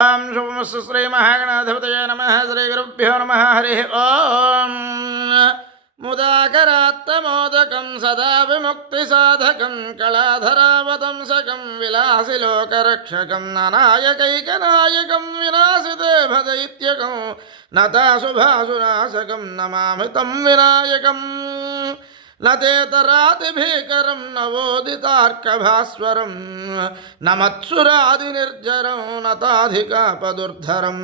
ఓం శుభమస్తు శ్రీ మహాగణాధిపతయే నమః. శ్రీ గురుభ్యో నమః. హరి ఓం. ముదాకరాత్తమోదకం సదా విముక్తి సాధకం కళాధరావతంసకం విలాసిలోకరక్షకం ననాయకైకనాయకం వినాశితే భదైత్యకం నతాశుభాసునాశకం నమామి తం వినాయకం. నతేతరాతిభీకరం నవోదితార్కభాస్వరం నమత్సురాదినిర్జరం నతాధికాపదుర్ధరం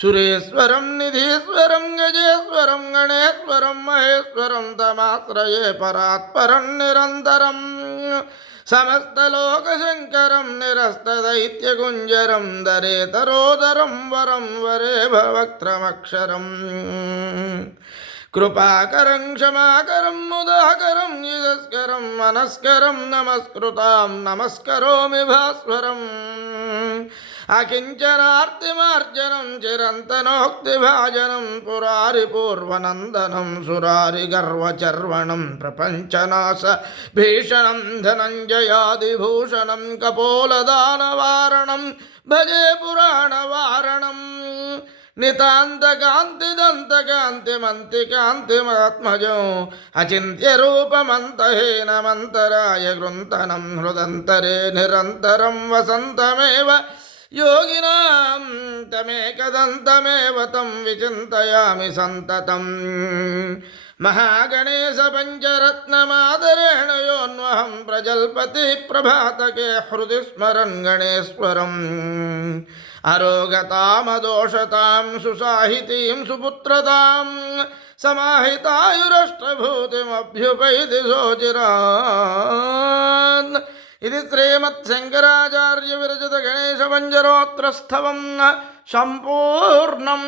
సురేశ్వరం నిధీశ్వరం గజేశ్వరం గణేశ్వరం మహేశ్వరం తమాశ్రయే పరాత్పరం నిరంతరం సమస్తలోకశంకరం నిరస్తదైత్యగుంజరం దరేతరోదరం వరం వరే భవక్త్రమక్షరం కృపాకరం క్షమాకరం ముదాకరం యశస్కరం మనస్కరం నమస్కృతాం నమస్కరోమి భాస్వరం అకించనార్తిమార్జనం చిరంతనోక్తిభాజనం పురారి పూర్వనందనం సురారి గర్వచర్వణం ప్రపంచనాశ భీషణం ధనంజయాదిభూషణం కపోలదానవారణం భజే పురాణవారణం నితాంతకాంతిదంతకాంతిమంతికాంతిమాత్మజం అచింత్యరూపమంతహీనమంతరాయ గృంతనం హృదంతరే నిరంతరం వసంతమేవ యోగినాం తమేకదంతమేవ తం విచింతయామి సంతతం. మహాగణేశ పంచరత్నమాదరేణ యోన్వహం ప్రజల్పతి ప్రభాతకే హృది స్మరన్ గణేశ్వరం అరోగతామదోషతాం సుసాహితీం సుపుత్రతాం సమాహితాయురష్టభూతిమభ్యుపైతి శోచిరాన్. ఇది శ్రీమత్శంకరాచార్య విరచిత గణేశ పంజరోత్రస్థవం సంపూర్ణం.